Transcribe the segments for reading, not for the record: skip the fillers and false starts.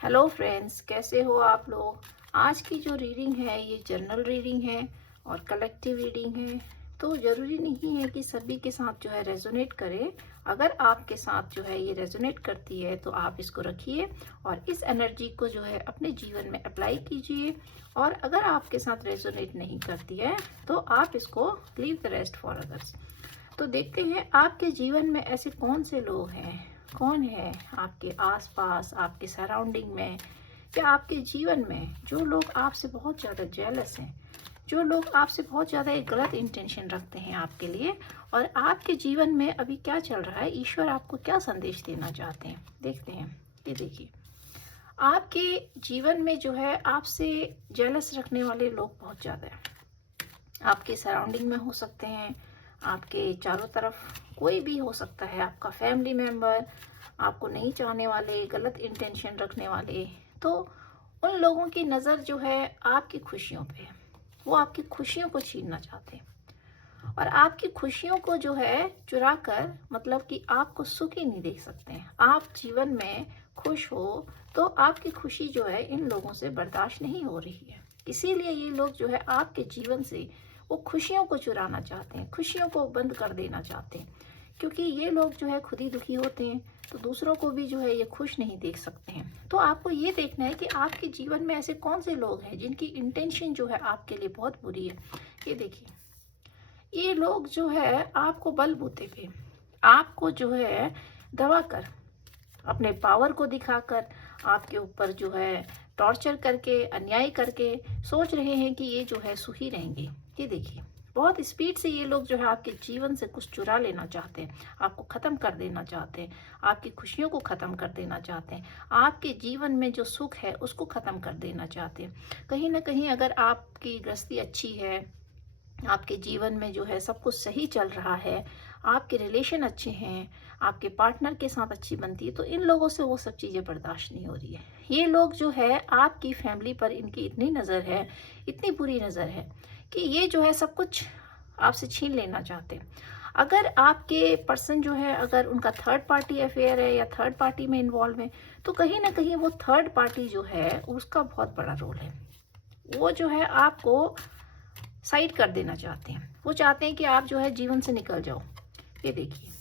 Hello friends, कैसे हो आप लोग। आज की जो रीडिंग है ये जनरल रीडिंग है और कलेक्टिव रीडिंग है। तो ज़रूरी नहीं है कि सभी के साथ जो है रेजोनेट करे। अगर आपके साथ जो है ये रेजोनेट करती है तो आप इसको रखिए और इस एनर्जी को जो है अपने जीवन में अप्लाई कीजिए। और अगर आपके साथ रेजोनेट नहीं करती है तो आप इसको leave the rest for others. तो देखते हैं आपके जीवन में ऐसे कौन से लोग हैं, कौन है आपके आसपास, आपके सराउंडिंग में या आपके जीवन में जो लोग आपसे बहुत ज़्यादा जेलस हैं, जो लोग आपसे बहुत ज़्यादा एक गलत इंटेंशन रखते हैं आपके लिए। और आपके जीवन में अभी क्या चल रहा है, ईश्वर आपको क्या संदेश देना चाहते हैं, देखते हैं। ये देखिए, आपके जीवन में जो है आपसे जेलस रखने वाले लोग बहुत ज़्यादा हैं। आपके सराउंडिंग में हो सकते हैं, आपके चारों तरफ कोई भी हो सकता है, आपका फैमिली मेम्बर, आपको नहीं चाहने वाले, गलत इंटेंशन रखने वाले। तो उन लोगों की नज़र जो है आपकी खुशियों पे है। वो आपकी खुशियों को छीनना चाहते हैं और आपकी खुशियों को जो है चुरा कर, मतलब कि आपको सुखी नहीं देख सकते हैं। आप जीवन में खुश हो तो आपकी खुशी जो है इन लोगों से बर्दाश्त नहीं हो रही है। इसीलिए ये लोग जो है आपके जीवन से वो खुशियों को चुराना चाहते हैं, खुशियों को बंद कर देना चाहते हैं। क्योंकि ये लोग जो है खुद ही दुखी होते हैं तो दूसरों को भी जो है ये खुश नहीं देख सकते हैं। तो आपको ये देखना है कि आपके जीवन में ऐसे कौन से लोग हैं जिनकी इंटेंशन जो है आपके लिए बहुत बुरी है। ये देखिए, ये लोग जो है आपको बलबूते पे, आपको जो है दबा कर, अपने पावर को दिखाकर, आपके ऊपर जो है टॉर्चर करके, अन्याय करके सोच रहे हैं कि ये जो है सुखी रहेंगे। ये देखिए, बहुत स्पीड से ये लोग जो है आपके जीवन से कुछ चुरा लेना चाहते हैं, आपको ख़त्म कर देना चाहते हैं, आपकी खुशियों को ख़त्म कर देना चाहते हैं, आपके जीवन में जो सुख है उसको ख़त्म कर देना चाहते हैं। कहीं ना कहीं अगर आपकी गृहस्थी अच्छी है, आपके जीवन में जो है सब कुछ सही चल रहा है, आपके रिलेशन अच्छे हैं, आपके पार्टनर के साथ अच्छी बनती है, तो इन लोगों से वो सब चीज़ें बर्दाश्त नहीं हो रही है। ये लोग जो है आपकी फैमिली पर इनकी इतनी नज़र है, इतनी बुरी नज़र है कि ये जो है सब कुछ आपसे छीन लेना चाहते हैं। अगर आपके पर्सन जो है, अगर उनका थर्ड पार्टी अफेयर है या थर्ड पार्टी में इन्वॉल्व है, तो कहीं ना कहीं वो थर्ड पार्टी जो है उसका बहुत बड़ा रोल है। वो जो है आपको साइड कर देना चाहते हैं, वो चाहते हैं कि आप जो है जीवन से निकल जाओ। ये देखिए,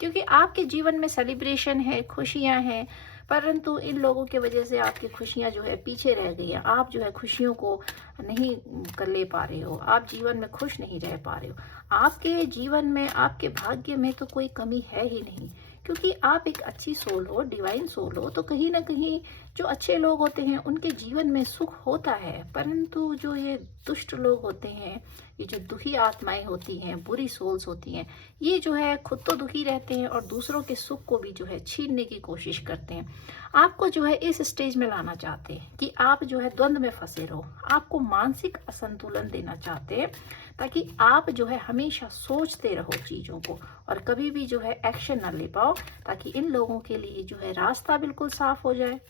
क्योंकि आपके जीवन में सेलिब्रेशन है, खुशियां हैं, परंतु इन लोगों की वजह से आपकी खुशियां जो है पीछे रह गई हैं। आप जो है खुशियों को नहीं कर ले पा रहे हो, आप जीवन में खुश नहीं रह पा रहे हो। आपके जीवन में, आपके भाग्य में तो कोई कमी है ही नहीं, क्योंकि आप एक अच्छी सोल हो, डिवाइन सोल हो। तो कहीं ना कहीं जो अच्छे लोग होते हैं उनके जीवन में सुख होता है, परंतु जो ये दुष्ट लोग होते हैं, ये जो दुखी आत्माएं होती हैं, बुरी सोल्स होती हैं, ये जो है खुद तो दुखी रहते हैं और दूसरों के सुख को भी जो है छीनने की कोशिश करते हैं। आपको जो है इस स्टेज में लाना चाहते हैं कि आप जो है द्वंद में फंसे रहो, आपको मानसिक असंतुलन देना चाहते हैं, ताकि आप जो है हमेशा सोचते रहो चीज़ों को और कभी भी जो है एक्शन ना ले पाओ, ताकि इन लोगों के लिए जो है रास्ता बिल्कुल साफ हो जाए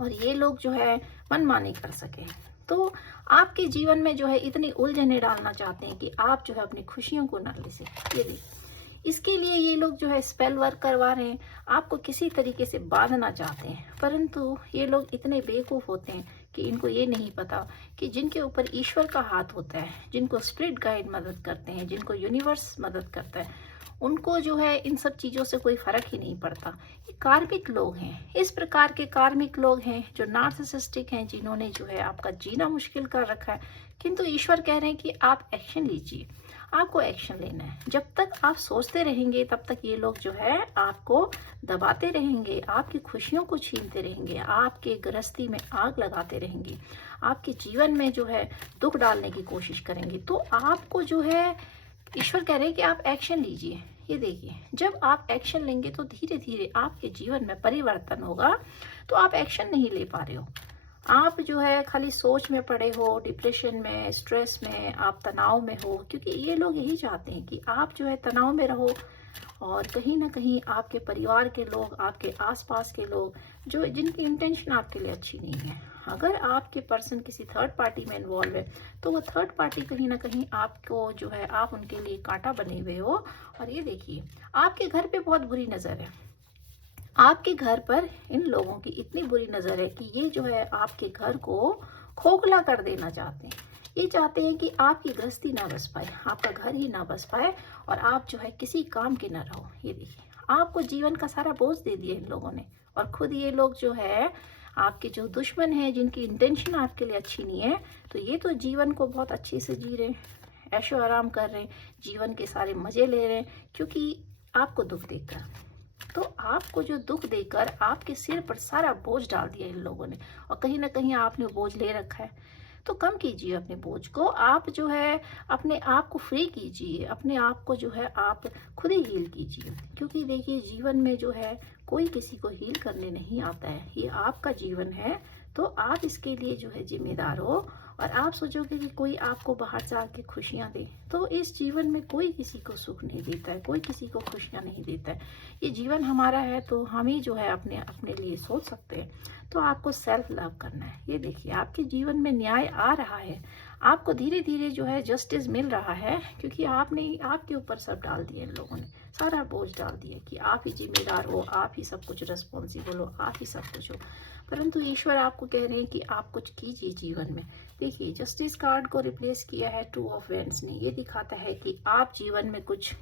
और ये लोग जो है मनमानी कर सके। तो आपके जीवन में जो है इतनी उलझने डालना चाहते हैं कि आप जो है अपनी खुशियों को न ले सके। ये देखिए, इसके लिए ये लोग जो है स्पेल वर्क करवा रहे हैं, आपको किसी तरीके से बांधना चाहते हैं। परंतु ये लोग इतने बेवकूफ़ होते हैं कि इनको ये नहीं पता कि जिनके ऊपर ईश्वर का हाथ होता है, जिनको स्पिरिट गाइड मदद करते हैं, जिनको यूनिवर्स मदद करता है, उनको जो है इन सब चीज़ों से कोई फर्क ही नहीं पड़ता। ये कार्मिक लोग हैं, इस प्रकार के कार्मिक लोग हैं जो नार्सिसिस्टिक हैं, जिन्होंने जो है आपका जीना मुश्किल कर रखा है। किंतु ईश्वर कह रहे हैं कि आप एक्शन लीजिए, आपको एक्शन लेना है। जब तक आप सोचते रहेंगे तब तक ये लोग जो है आपको दबाते रहेंगे, आपकी खुशियों को छीनते रहेंगे, आपके गृहस्थी में आग लगाते रहेंगे, आपके जीवन में जो है दुख डालने की कोशिश करेंगे। तो आपको जो है ईश्वर कह रहे हैं कि आप एक्शन लीजिए। ये देखिए, जब आप एक्शन लेंगे तो धीरे धीरे आपके जीवन में परिवर्तन होगा। तो आप एक्शन नहीं ले पा रहे हो, आप जो है खाली सोच में पड़े हो, डिप्रेशन में, स्ट्रेस में, आप तनाव में हो, क्योंकि ये लोग यही चाहते हैं कि आप जो है तनाव में रहो। और कहीं ना कहीं आपके परिवार के लोग, आपके आसपास के लोग जो जिनकी इंटेंशन आपके लिए अच्छी नहीं है, अगर आपके पर्सन किसी थर्ड पार्टी में इन्वॉल्व है तो वो थर्ड पार्टी कहीं ना कहीं आपको जो है, आप उनके लिए कांटा बने हुए हो। और ये देखिए, आपके घर पे बहुत बुरी नज़र है, आपके घर पर इन लोगों की इतनी बुरी नज़र है कि ये जो है आपके घर को खोखला कर देना चाहते हैं। ये चाहते हैं कि आपकी गृहस्थी ना बस पाए, आपका घर ही ना बस पाए और आप जो है किसी काम के ना रहो। ये देखिए, आपको जीवन का सारा बोझ दे दिया इन लोगों ने। और खुद ये लोग जो है आपके जो दुश्मन हैं, जिनकी इंटेंशन आपके लिए अच्छी नहीं है, तो ये तो जीवन को बहुत अच्छे से जी रहे हैं, ऐशो आराम कर रहे हैं, जीवन के सारे मज़े ले रहे हैं, क्योंकि आपको दुख देकर। तो आपको जो दुख देकर आपके सिर पर सारा बोझ डाल दिया इन लोगों ने, और कहीं ना कहीं आपने बोझ ले रखा है। तो कम कीजिए अपने बोझ को, आप जो है अपने आप को फ्री कीजिए, अपने आप को जो है आप खुद ही हील कीजिए। क्योंकि देखिए, जीवन में जो है कोई किसी को हील करने नहीं आता है, ये आपका जीवन है, तो आप इसके लिए जो है जिम्मेदार हो। और आप सोचोगे कि कोई आपको बाहर से आके खुशियाँ दे, तो इस जीवन में कोई किसी को सुख नहीं देता है, कोई किसी को खुशियाँ नहीं देता है। ये जीवन हमारा है, तो हम ही जो है अपने अपने लिए सोच सकते हैं। तो आपको सेल्फ लव करना है। ये देखिए, आपके जीवन में न्याय आ रहा है, आपको धीरे धीरे जो है जस्टिस मिल रहा है, क्योंकि आपने आपके ऊपर सब डाल दिया, इन लोगों ने सारा बोझ डाल दिया कि आप ही जिम्मेदार हो, आप ही सब कुछ रिस्पॉन्सिबल हो, आप ही सब कुछ हो। परंतु ईश्वर आपको कह रहे हैं कि आप कुछ कीजिए जीवन में। देखिए, जस्टिस कार्ड को रिप्लेस किया है टू ऑफ वैंड्स ने। ये दिखाता है कि आप जीवन में कुछ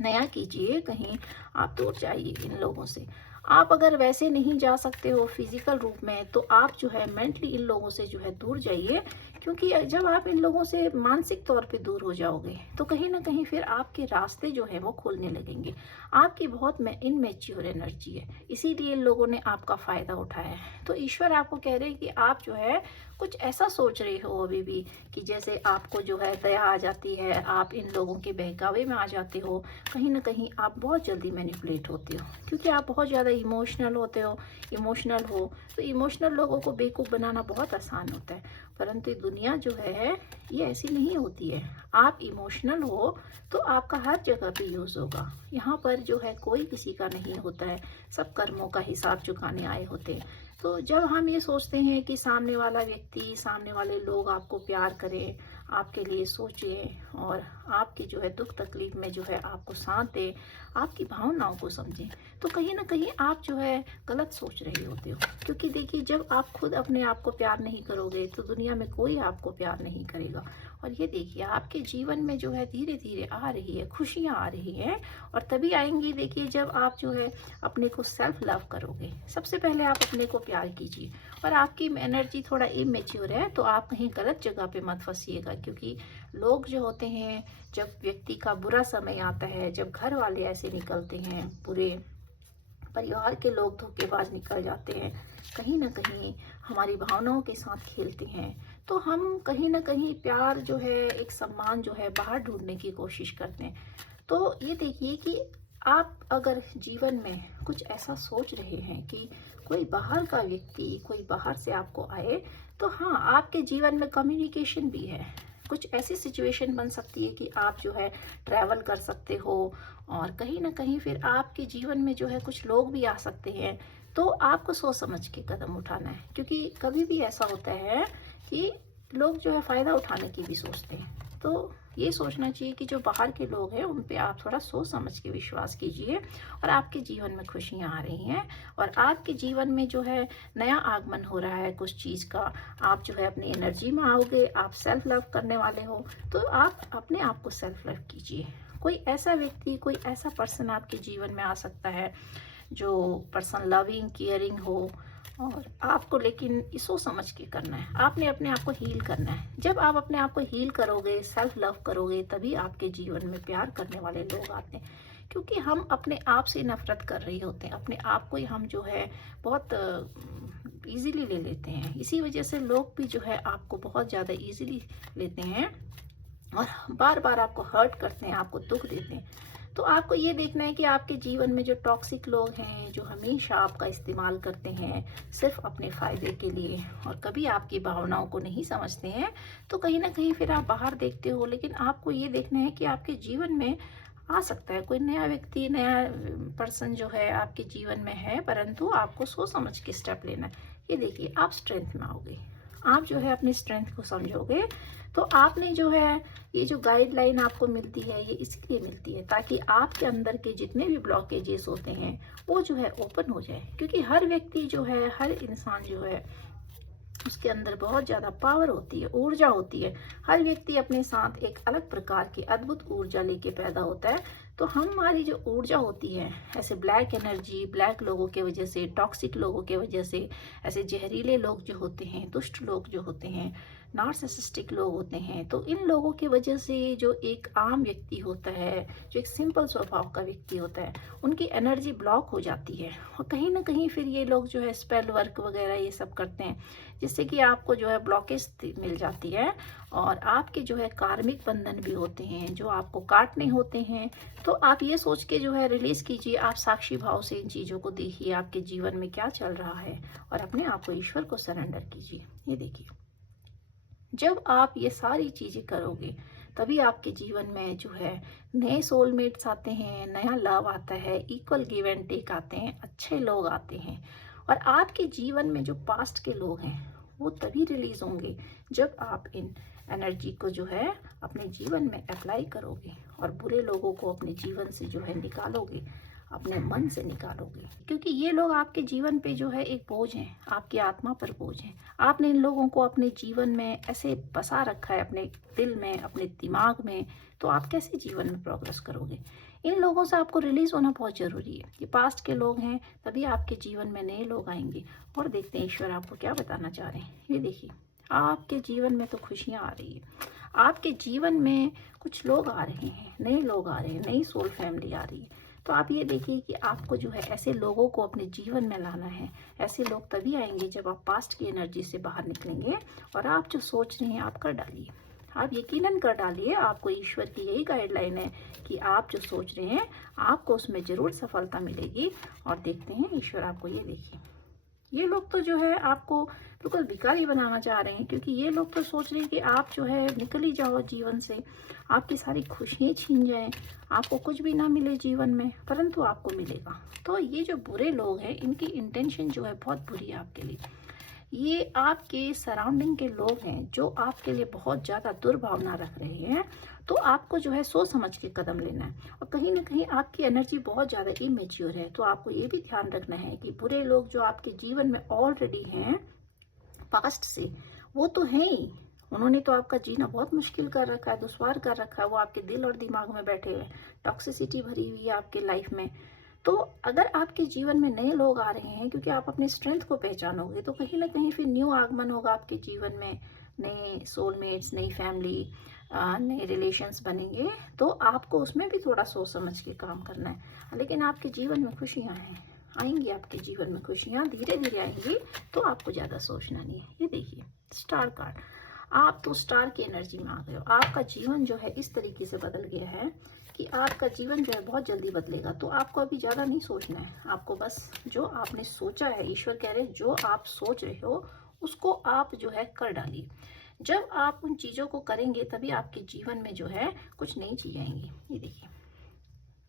नया कीजिए, कहीं आप दूर जाइए इन लोगों से। आप अगर वैसे नहीं जा सकते हो फिजिकल रूप में, तो आप जो है मेंटली इन लोगों से जो है दूर जाइए। क्योंकि जब आप इन लोगों से मानसिक तौर पे दूर हो जाओगे, तो कहीं ना कहीं फिर आपके रास्ते जो है वो खुलने लगेंगे। आपकी बहुत इनमेच्योर एनर्जी है, इसीलिए इन लोगों ने आपका फायदा उठाया है। तो ईश्वर आपको कह रहे हैं कि आप जो है कुछ ऐसा सोच रहे हो अभी भी, कि जैसे आपको जो है दया आ जाती है, आप इन लोगों के बहकावे में आ जाते हो। कहीं ना कहीं आप बहुत जल्दी मैनिपुलेट होते हो, क्योंकि आप बहुत ज़्यादा इमोशनल होते हो। इमोशनल हो तो इमोशनल लोगों को बेवकूफ़ बनाना बहुत आसान होता है, परंतु दुनिया जो है ये ऐसी नहीं होती है। आप इमोशनल हो तो आपका हर जगह पे यूज़ होगा। यहाँ पर जो है कोई किसी का नहीं होता है, सब कर्मों का हिसाब चुकाने आए होते हैं। तो जब हम ये सोचते हैं कि सामने वाला व्यक्ति, सामने वाले लोग आपको प्यार करें, आपके लिए सोचें और आपके जो है दुख तकलीफ में जो है आपको साथ दें, आपकी भावनाओं को समझें, तो कहीं ना कहीं आप जो है गलत सोच रहे होते हो। क्योंकि देखिए, जब आप खुद अपने आप को प्यार नहीं करोगे, तो दुनिया में कोई आपको प्यार नहीं करेगा। और ये देखिए, आपके जीवन में जो है धीरे धीरे आ रही है, खुशियाँ आ रही हैं, और तभी आएंगी देखिए जब आप जो है अपने को सेल्फ लव करोगे। सबसे पहले आप अपने को प्यार कीजिए। और आपकी एनर्जी थोड़ा इमेच्योर है, तो आप कहीं गलत जगह पे मत फंसिएगा। क्योंकि लोग जो होते हैं, जब व्यक्ति का बुरा समय आता है, जब घर वाले ऐसे निकलते हैं, पूरे परिवार के लोग धोखेबाज निकल जाते हैं, कहीं ना कहीं हमारी भावनाओं के साथ खेलते हैं, तो हम कहीं ना कहीं प्यार जो है, एक सम्मान जो है बाहर ढूंढने की कोशिश करते हैं। तो ये देखिए कि आप अगर जीवन में कुछ ऐसा सोच रहे हैं कि कोई बाहर का व्यक्ति, कोई बाहर से आपको आए, तो हाँ, आपके जीवन में कम्युनिकेशन भी है। कुछ ऐसी सिचुएशन बन सकती है कि आप जो है ट्रैवल कर सकते हो, और कहीं ना कहीं फिर आपके जीवन में जो है कुछ लोग भी आ सकते हैं। तो आपको सोच समझ के कदम उठाना है, क्योंकि कभी भी ऐसा होता है कि लोग जो है फ़ायदा उठाने की भी सोचते हैं। तो ये सोचना चाहिए कि जो बाहर के लोग हैं उन पे आप थोड़ा सोच समझ के विश्वास कीजिए, और आपके जीवन में खुशियाँ आ रही हैं, और आपके जीवन में जो है नया आगमन हो रहा है कुछ चीज़ का। आप जो है अपनी एनर्जी में आओगे, आप सेल्फ लव करने वाले हो, तो आप अपने आप को सेल्फ लव कीजिए। कोई ऐसा व्यक्ति, कोई ऐसा पर्सन आपके जीवन में आ सकता है जो पर्सन लविंग, केयरिंग हो, और आपको लेकिन सोच समझ के करना है। आपने अपने आप को हील करना है। जब आप अपने आप को हील करोगे, सेल्फ लव करोगे, तभी आपके जीवन में प्यार करने वाले लोग आते हैं। क्योंकि हम अपने आप से नफरत कर रहे होते हैं, अपने आप को ही हम जो है बहुत इजीली ले लेते हैं। इसी वजह से लोग भी जो है आपको बहुत ज़्यादा इजीली लेते हैं, और बार बार आपको हर्ट करते हैं, आपको दुख देते हैं। तो आपको ये देखना है कि आपके जीवन में जो टॉक्सिक लोग हैं, जो हमेशा आपका इस्तेमाल करते हैं सिर्फ अपने फ़ायदे के लिए, और कभी आपकी भावनाओं को नहीं समझते हैं, तो कहीं ना कहीं फिर आप बाहर देखते हो। लेकिन आपको ये देखना है कि आपके जीवन में आ सकता है कोई नया व्यक्ति, नया पर्सन जो है आपके जीवन में है, परंतु आपको सोच समझ के स्टेप लेना है। ये देखिए, आप स्ट्रेंथ में आओगे, आप जो है अपनी स्ट्रेंथ को समझोगे, तो आपने जो है ये जो गाइडलाइन आपको मिलती है ये इसलिए मिलती है ताकि आपके अंदर के जितने भी ब्लॉकेजेस होते हैं वो जो है ओपन हो जाए। क्योंकि हर व्यक्ति जो है, हर इंसान जो है, उसके अंदर बहुत ज़्यादा पावर होती है, ऊर्जा होती है। हर व्यक्ति अपने साथ एक अलग प्रकार की अद्भुत ऊर्जा लेके पैदा होता है। तो हमारी जो ऊर्जा होती है, ऐसे ब्लैक एनर्जी, ब्लैक लोगों के वजह से, टॉक्सिक लोगों के वजह से, ऐसे जहरीले लोग जो होते हैं, दुष्ट लोग जो होते हैं, नार्सिसिस्टिक लोग होते हैं, तो इन लोगों की वजह से जो एक आम व्यक्ति होता है, जो एक सिंपल स्वभाव का व्यक्ति होता है, उनकी एनर्जी ब्लॉक हो जाती है। और कहीं ना कहीं फिर ये लोग जो है स्पेल वर्क वगैरह ये सब करते हैं, जिससे कि आपको जो है ब्लॉकेज मिल जाती है। और आपके जो है कार्मिक बंधन भी होते हैं जो आपको काटने होते हैं। तो आप ये सोच के जो है रिलीज कीजिए, आप साक्षी भाव से इन चीज़ों को देखिए, आपके जीवन में क्या चल रहा है, और अपने आप को ईश्वर को सरेंडर कीजिए। ये देखिए, जब आप ये सारी चीज़ें करोगे तभी आपके जीवन में जो है नए सोलमेट्स आते हैं, नया लव आता है, इक्वल गिव एंड टेक आते हैं, अच्छे लोग आते हैं। और आपके जीवन में जो पास्ट के लोग हैं वो तभी रिलीज होंगे जब आप इन एनर्जी को जो है अपने जीवन में अप्लाई करोगे और बुरे लोगों को अपने जीवन से जो है निकालोगे, अपने मन से निकालोगे। क्योंकि ये लोग आपके जीवन पे जो है एक बोझ हैं, आपकी आत्मा पर बोझ हैं। आपने इन लोगों को अपने जीवन में ऐसे बसा रखा है, अपने दिल में, अपने दिमाग में, तो आप कैसे जीवन में प्रोग्रेस करोगे। इन लोगों से आपको रिलीज होना बहुत जरूरी है। ये पास्ट के लोग हैं, तभी आपके जीवन में नए लोग आएंगे। और देखते हैं ईश्वर आपको क्या बताना चाह रहे हैं। ये देखिए, आपके जीवन में तो खुशियां आ रही है, आपके जीवन में कुछ लोग आ रहे हैं, नए लोग आ रहे हैं, नई सोल फैमिली आ रही है। तो आप ये देखिए कि आपको जो है ऐसे लोगों को अपने जीवन में लाना है। ऐसे लोग तभी आएंगे जब आप पास्ट की एनर्जी से बाहर निकलेंगे और आप जो सोच रहे हैं आप कर डालिए। आप यकीनन कर डालिए, आपको ईश्वर की यही गाइडलाइन है कि आप जो सोच रहे हैं आपको उसमें जरूर सफलता मिलेगी। और देखते हैं ईश्वर आपको, ये देखिए, ये लोग तो जो है आपको बिल्कुल भिखारी बनाना चाह रहे हैं। क्योंकि ये लोग तो सोच रहे हैं कि आप जो है निकल ही जाओ जीवन से, आपकी सारी खुशियाँ छीन जाएं, आपको कुछ भी ना मिले जीवन में, परंतु आपको मिलेगा। तो ये जो बुरे लोग हैं इनकी इंटेंशन जो है बहुत बुरी है आपके लिए। ये आपके सराउंडिंग के लोग हैं जो आपके लिए बहुत ज़्यादा दुर्भावना रख रहे हैं। तो आपको जो है सोच समझ के कदम लेना है। और कहीं ना कहीं आपकी एनर्जी बहुत ज़्यादा इमेच्योर है, तो आपको ये भी ध्यान रखना है कि बुरे लोग जो आपके जीवन में ऑलरेडी हैं पास्ट से, वो तो हैं ही, उन्होंने तो आपका जीना बहुत मुश्किल कर रखा है, दुश्वार कर रखा है। वो आपके दिल और दिमाग में बैठे हैं, टॉक्सिसिटी भरी हुई है आपके लाइफ में। तो अगर आपके जीवन में नए लोग आ रहे हैं, क्योंकि आप अपने स्ट्रेंथ को पहचानोगे, तो कहीं ना कहीं फिर न्यू आगमन होगा आपके जीवन में, नए सोलमेट्स, नई फैमिली, नए रिलेशंस बनेंगे। तो आपको उसमें भी थोड़ा सोच समझ के काम करना है। लेकिन आपके जीवन में खुशियाँ हैं, आएंगी आपके जीवन में खुशियाँ, धीरे धीरे आएंगी। तो आपको ज़्यादा सोचना नहीं है। ये देखिए, स्टार कार्ड, आप तो स्टार की एनर्जी में आ गए हो। आपका जीवन जो है इस तरीके से बदल गया है कि आपका जीवन जो है बहुत जल्दी बदलेगा। तो आपको अभी ज़्यादा नहीं सोचना है, आपको बस जो आपने सोचा है, ईश्वर कह रहे हैं जो आप सोच रहे हो उसको आप जो है कर डालिए। जब आप उन चीज़ों को करेंगे तभी आपके जीवन में जो है कुछ नई चीज़ें आएंगी। ये देखिए,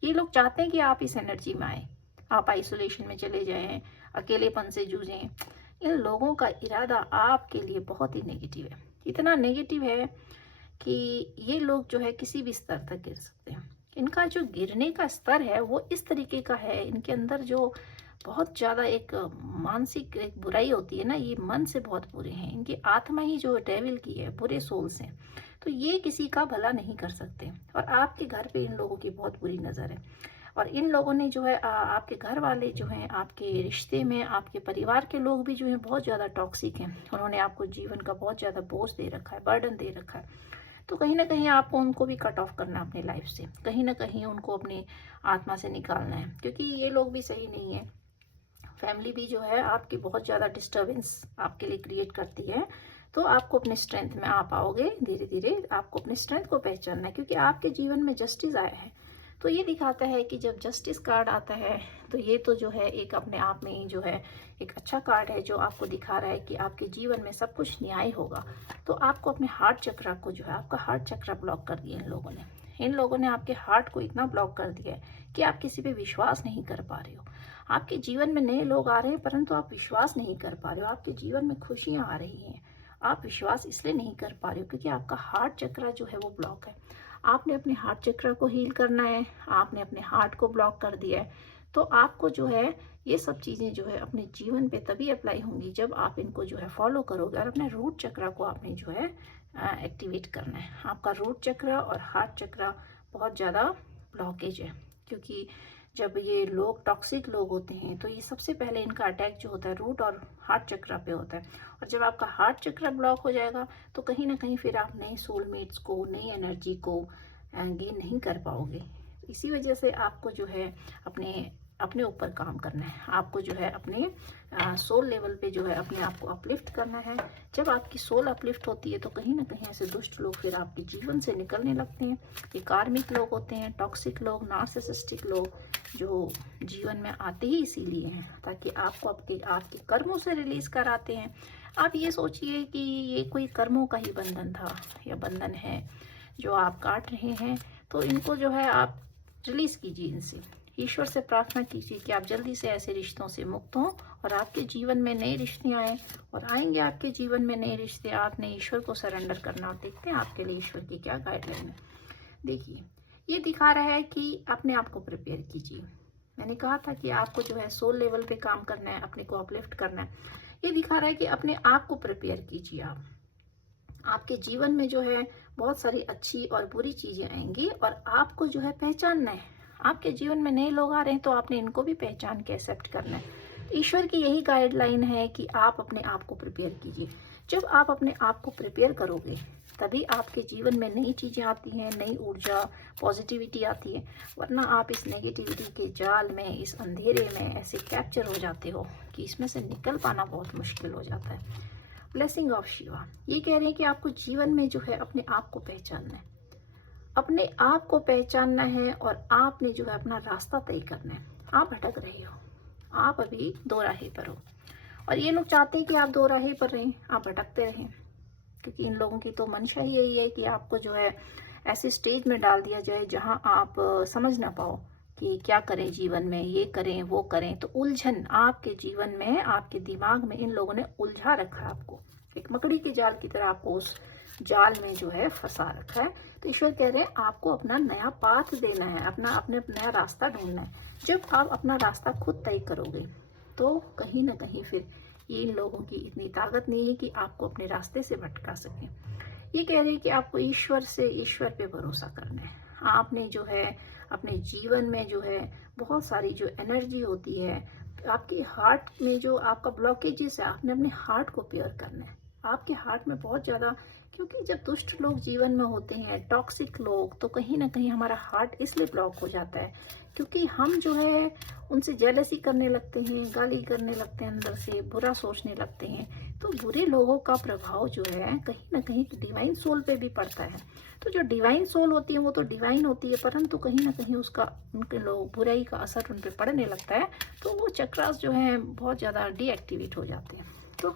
ये लोग चाहते हैं कि आप इस एनर्जी में आए, आप आइसोलेशन में चले जाएं, अकेलेपन से जूझें। इन लोगों का इरादा आपके लिए बहुत ही नेगेटिव है, इतना नेगेटिव है कि ये लोग जो है किसी भी स्तर तक गिर सकते हैं। इनका जो गिरने का स्तर है वो इस तरीके का है, इनके अंदर जो बहुत ज़्यादा एक मानसिक एक बुराई होती है ना, ये मन से बहुत बुरे हैं। इनकी आत्मा ही जो डेविल की है, बुरे सोल्स हैं। तो ये किसी का भला नहीं कर सकते। और आपके घर पे इन लोगों की बहुत बुरी नज़र है। और इन लोगों ने जो है आपके घर वाले जो हैं, आपके रिश्ते में आपके परिवार के लोग भी जो हैं बहुत ज़्यादा टॉक्सिक हैं। उन्होंने आपको जीवन का बहुत ज़्यादा बोझ दे रखा है, बर्डन दे रखा है। तो कहीं ना कहीं आपको उनको भी कट ऑफ करना है अपने लाइफ से, कहीं ना कहीं उनको अपनी आत्मा से निकालना है। क्योंकि ये लोग भी सही नहीं है। फैमिली भी जो है आपकी बहुत ज़्यादा डिस्टर्बेंस आपके लिए क्रिएट करती है। तो आपको अपने स्ट्रेंथ में आ पाओगे धीरे धीरे, आपको अपने स्ट्रेंथ को पहचानना है। क्योंकि आपके जीवन में जस्टिस आया है, तो ये दिखाता है कि जब जस्टिस कार्ड आता है तो ये तो जो है एक अपने आप में ही जो है एक अच्छा कार्ड है, जो आपको दिखा रहा है कि आपके जीवन में सब कुछ न्याय होगा। तो आपको अपने हार्ट चक्रा को जो है, आपका हार्ट चक्रा ब्लॉक कर दिया इन लोगों ने आपके हार्ट को इतना ब्लॉक कर दिया है कि आप किसी पे विश्वास नहीं कर पा रहे हो। आपके जीवन में नए लोग आ रहे हैं परंतु आप विश्वास नहीं कर पा रहे हो। आपके जीवन में खुशियाँ आ रही हैं, आप विश्वास इसलिए नहीं कर पा रहे हो क्योंकि आपका हार्ट चक्र जो है वो ब्लॉक है। आपने अपने हार्ट चक्र को हील करना है, आपने अपने हार्ट को ब्लॉक कर दिया है। तो आपको जो है ये सब चीज़ें जो है अपने जीवन पे तभी अप्लाई होंगी जब आप इनको जो है फॉलो करोगे। और अपने रूट चक्र को आपने जो है एक्टिवेट करना है। आपका रूट चक्र और हार्ट चक्र बहुत ज़्यादा ब्लॉकेज है, क्योंकि जब ये लोग टॉक्सिक लोग होते हैं तो ये सबसे पहले इनका अटैक जो होता है रूट और हार्ट चक्र पे होता है। और जब आपका हार्ट चक्र ब्लॉक हो जाएगा तो कहीं ना कहीं फिर आप नए सोलमेट्स को, नई एनर्जी को गेन नहीं कर पाओगे। इसी वजह से आपको जो है अपने अपने ऊपर काम करना है। आपको जो है अपने सोल लेवल पे जो है अपने आप को अपलिफ्ट करना है। जब आपकी सोल अपलिफ्ट होती है तो कहीं ना कहीं ऐसे दुष्ट लोग फिर आपके जीवन से निकलने लगते हैं। ये कार्मिक लोग होते हैं, टॉक्सिक लोग, नार्सिसिस्टिक लोग, जो जीवन में आते ही इसीलिए हैं ताकि आपको आपके कर्मों से रिलीज कराते हैं। आप ये सोचिए कि ये कोई कर्मों का ही बंधन था या बंधन है जो आप काट रहे हैं, तो इनको जो है आप रिलीज कीजिए इनसे। ईश्वर से प्रार्थना कीजिए कि आप जल्दी से ऐसे रिश्तों से मुक्त हों और आपके जीवन में नए रिश्ते आए। और आएंगे आपके जीवन में नए रिश्ते, आपने ईश्वर को सरेंडर करना। और देखते हैं आपके लिए ईश्वर की क्या गाइडलाइन है। देखिए, ये दिखा रहा है कि अपने आप को प्रिपेयर कीजिए। मैंने कहा था कि आपको जो है सोल लेवल पे काम करना है, अपने को अपलिफ्ट करना है। ये दिखा रहा है कि अपने आप को प्रिपेयर कीजिए। आपके जीवन में जो है बहुत सारी अच्छी और बुरी चीजें आएंगी और आपको जो है पहचानना है। आपके जीवन में नए लोग आ रहे हैं तो आपने इनको भी पहचान के एक्सेप्ट करना है। ईश्वर की यही गाइडलाइन है कि आप अपने आप को प्रिपेयर कीजिए। जब आप अपने आप को प्रिपेयर करोगे तभी आपके जीवन में नई चीजें आती हैं, नई ऊर्जा, पॉजिटिविटी आती है। वरना आप इस नेगेटिविटी के जाल में, इस अंधेरे में ऐसे कैप्चर हो जाते हो कि इसमें से निकल पाना बहुत मुश्किल हो जाता है। ब्लेसिंग ऑफ शिवा ये कह रहे हैं कि आपको जीवन में जो है अपने आप को पहचानना है, अपने आप को पहचानना है और आपने जो है अपना रास्ता तय करना है। आप भटक रहे हो, आप अभी दो राहे पर हो और ये लोग चाहते हैं कि आप दो राहे पर रहें, आप भटकते रहें, क्योंकि इन लोगों की तो मंशा ही यही है कि आपको जो है ऐसे स्टेज में डाल दिया जाए जहां आप समझ ना पाओ कि क्या करें जीवन में, ये करें वो करें। तो उलझन आपके जीवन में, आपके दिमाग में इन लोगों ने उलझा रखा है आपको, एक मकड़ी के जाल की तरह आपको उस जाल में जो है फंसा रखा है। तो ईश्वर कह रहे हैं आपको अपना नया पाथ देना है, अपने नया रास्ता ढूंढना है। जब आप अपना रास्ता खुद तय करोगे तो कहीं ना कहीं फिर ये इन लोगों की इतनी ताकत नहीं है कि आपको अपने रास्ते से भटका सके। ये कह रहे हैं कि आपको ईश्वर पे भरोसा करना है। आपने जो है अपने जीवन में जो है बहुत सारी जो एनर्जी होती है, आपके हार्ट में जो आपका ब्लॉकेजेस है, आपने अपने हार्ट को प्योर करना है। आपके हार्ट में बहुत ज़्यादा, क्योंकि जब दुष्ट लोग जीवन में होते हैं, टॉक्सिक लोग, तो कहीं ना कहीं हमारा हार्ट इसलिए ब्लॉक हो जाता है क्योंकि हम जो है उनसे जेलसी करने लगते हैं, गाली करने लगते हैं, अंदर से बुरा सोचने लगते हैं। तो बुरे लोगों का प्रभाव जो है कहीं ना कहीं डिवाइन सोल पे भी पड़ता है। तो जो डिवाइन सोल होती है वो तो डिवाइन होती है, परंतु कहीं ना कहीं उनके लोग बुराई का असर उन पर पड़ने लगता है, तो वो चक्रास जो है बहुत ज़्यादा डीएक्टिवेट हो जाते हैं। तो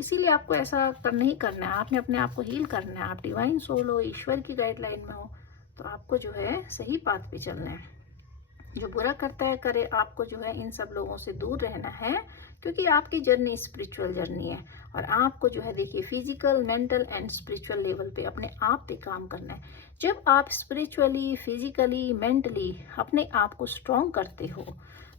इसीलिए आपको ऐसा नहीं करना है, आपने अपने आप को हील करना है। आप डिवाइन सोल हो, ईश्वर की गाइडलाइन में हो, तो आपको जो है सही पाथ पे चलना है। जो बुरा करता है करे, आपको जो है इन सब लोगों से दूर रहना है, क्योंकि आपकी जर्नी स्पिरिचुअल जर्नी है। और आपको जो है देखिए physical, mental and spiritual level पे अपने आप पे काम करना है। जब आप स्पिरिचुअली, फिजिकली, मेंटली अपने आप को स्ट्रॉन्ग करते हो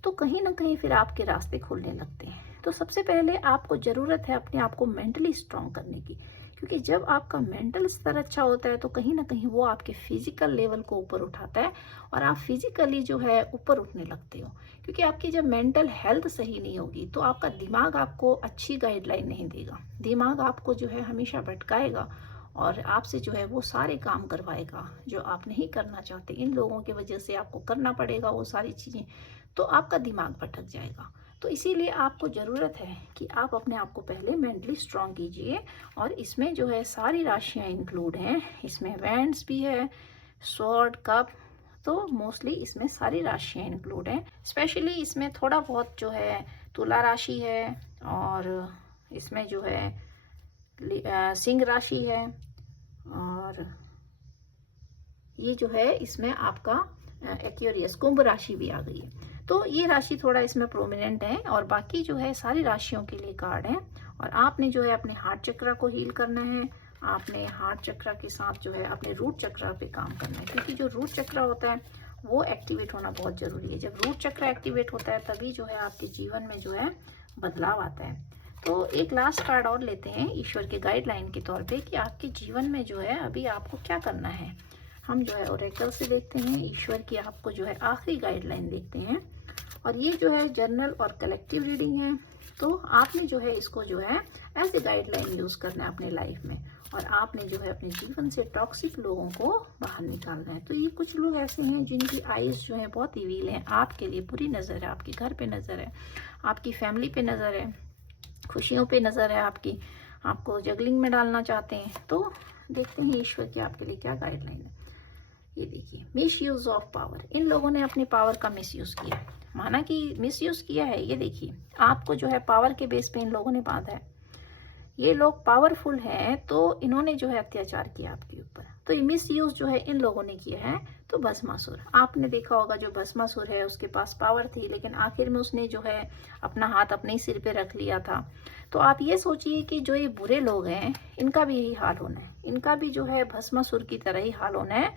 तो कहीं ना कहीं फिर आपके रास्ते खुलने लगते हैं। तो सबसे पहले आपको ज़रूरत है अपने आप को मेंटली स्ट्रॉन्ग करने की, क्योंकि जब आपका मेंटल स्तर अच्छा होता है तो कहीं ना कहीं वो आपके फिजिकल लेवल को ऊपर उठाता है और आप फिजिकली जो है ऊपर उठने लगते हो। क्योंकि आपकी जब मेंटल हेल्थ सही नहीं होगी तो आपका दिमाग आपको अच्छी गाइडलाइन नहीं देगा। दिमाग आपको जो है हमेशा भटकाएगा और आपसे जो है वो सारे काम करवाएगा जो आप नहीं करना चाहते। इन लोगों की वजह से आपको करना पड़ेगा वो सारी चीज़ें, तो आपका दिमाग भटक जाएगा। तो इसीलिए आपको ज़रूरत है कि आप अपने आप को पहले मेंटली स्ट्रॉन्ग कीजिए। और इसमें जो है सारी राशियाँ इंक्लूड हैं, इसमें वैंड्स भी है, स्वॉर्ड, कप, तो मोस्टली इसमें सारी राशियाँ इंक्लूड हैं। स्पेशली इसमें थोड़ा बहुत जो है तुला राशि है और इसमें जो है सिंह राशि है और ये जो है इसमें आपका एक्वेरियस, कुंभ राशि भी आ गई है। तो ये राशि थोड़ा इसमें प्रोमिनेंट है, और बाकी जो है सारी राशियों के लिए कार्ड है। और आपने जो है अपने हार्ट चक्र को हील करना है। आपने हार्ट चक्र के साथ जो है अपने रूट चक्र पे काम करना है, क्योंकि जो रूट चक्र होता है वो एक्टिवेट होना बहुत ज़रूरी है। जब रूट चक्र एक्टिवेट होता है तभी जो है आपके जीवन में जो है बदलाव आता है। तो एक लास्ट कार्ड और लेते हैं ईश्वर के गाइडलाइन के तौर पे कि आपके जीवन में जो है अभी आपको क्या करना है। हम जो है ओरेकल से देखते हैं, ईश्वर की आपको जो है आखिरी गाइडलाइन देखते हैं। और ये जो है जर्नल और कलेक्टिव रीडिंग है, तो आपने जो है इसको जो है एज ए गाइडलाइन यूज़ करना है अपने लाइफ में। और आपने जो है अपने जीवन से टॉक्सिक लोगों को बाहर निकालना है। तो ये कुछ लोग ऐसे हैं जिनकी आईज जो है बहुत इवील हैं, आपके लिए बुरी नज़र है, आपके घर पे नज़र है, आपकी फैमिली पे नज़र है, खुशियों पे नज़र है आपकी, आपको जगलिंग में डालना चाहते हैं। तो देखते हैं ईश्वर की आपके लिए क्या गाइडलाइन है। ये देखिए, मिस यूज ऑफ पावर। इन लोगों ने अपनी पावर का मिस यूज़ किया, माना कि मिस यूज़ किया है। ये देखिए, आपको जो है पावर के बेस पे इन लोगों ने बांधा है। ये लोग पावरफुल हैं तो इन्होंने जो है अत्याचार किया आपके ऊपर। तो ये मिस यूज जो है इन लोगों ने किया है। तो भस्मासुर, आपने देखा होगा जो भस्मासुर है उसके पास पावर थी, लेकिन आखिर में उसने जो है अपना हाथ अपने ही सिर पे रख लिया था। तो आप ये सोचिए कि जो ये बुरे लोग हैं इनका भी यही हाल होना है, इनका भी जो है भस्मासुर की तरह ही हाल होना है।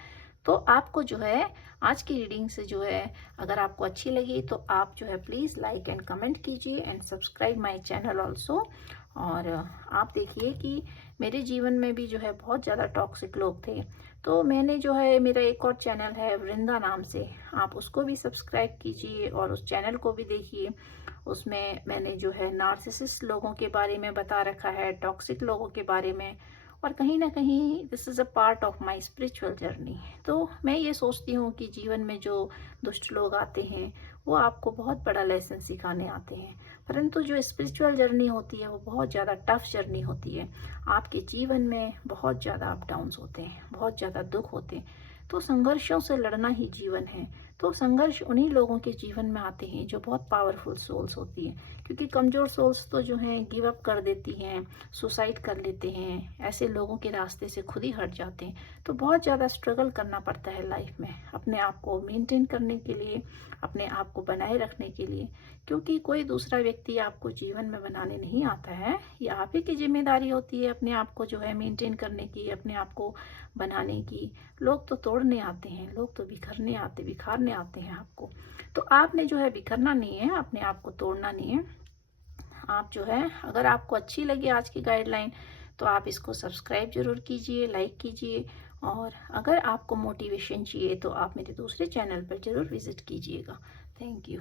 तो आपको जो है आज की रीडिंग से जो है अगर आपको अच्छी लगी तो आप जो है प्लीज़ लाइक एंड कमेंट कीजिए and subscribe my channel also. और आप देखिए कि मेरे जीवन में भी जो है बहुत ज़्यादा टॉक्सिक लोग थे। तो मैंने जो है, मेरा एक और चैनल है वृंदा नाम से, आप उसको भी सब्सक्राइब कीजिए और उस चैनल को भी देखिए। उसमें मैंने जो है नार्सिसिस्ट लोगों के बारे में बता रखा है, टॉक्सिक लोगों के बारे में। और कहीं ना कहीं this is a part of my spiritual journey. तो मैं ये सोचती हूँ कि जीवन में जो दुष्ट लोग आते हैं वो आपको बहुत बड़ा लेसन सिखाने आते हैं, परंतु जो स्पिरिचुअल जर्नी होती है वो बहुत ज़्यादा टफ जर्नी होती है। आपके जीवन में बहुत ज़्यादा अप डाउन्स होते हैं, बहुत ज़्यादा दुख होते हैं। तो संघर्षों से लड़ना ही जीवन है। तो संघर्ष उन्हीं लोगों के जीवन में आते हैं जो बहुत पावरफुल सोल्स होती हैं, क्योंकि कमज़ोर सोल्स तो जो हैं गिव अप कर देती हैं, सुसाइड कर लेते हैं, ऐसे लोगों के रास्ते से खुद ही हट जाते हैं। तो बहुत ज़्यादा स्ट्रगल करना पड़ता है लाइफ में अपने आप को मेंटेन करने के लिए, अपने आप को बनाए रखने के लिए, क्योंकि कोई दूसरा व्यक्ति आपको जीवन में बनाने नहीं आता है। ये आप ही की जिम्मेदारी होती है अपने आप को जो है मेंटेन करने की, अपने आप को बनाने की। लोग तो तोड़ने आते हैं, लोग तो बिखारने आते हैं आपको। तो आपने जो है बिखरना नहीं है, अपने आप को तोड़ना नहीं है। आप जो है, अगर आपको अच्छी लगी आज की गाइडलाइन तो आप इसको सब्सक्राइब जरूर कीजिए, लाइक कीजिए। और अगर आपको मोटिवेशन चाहिए तो आप मेरे दूसरे चैनल पर जरूर विजिट कीजिएगा। Thank you.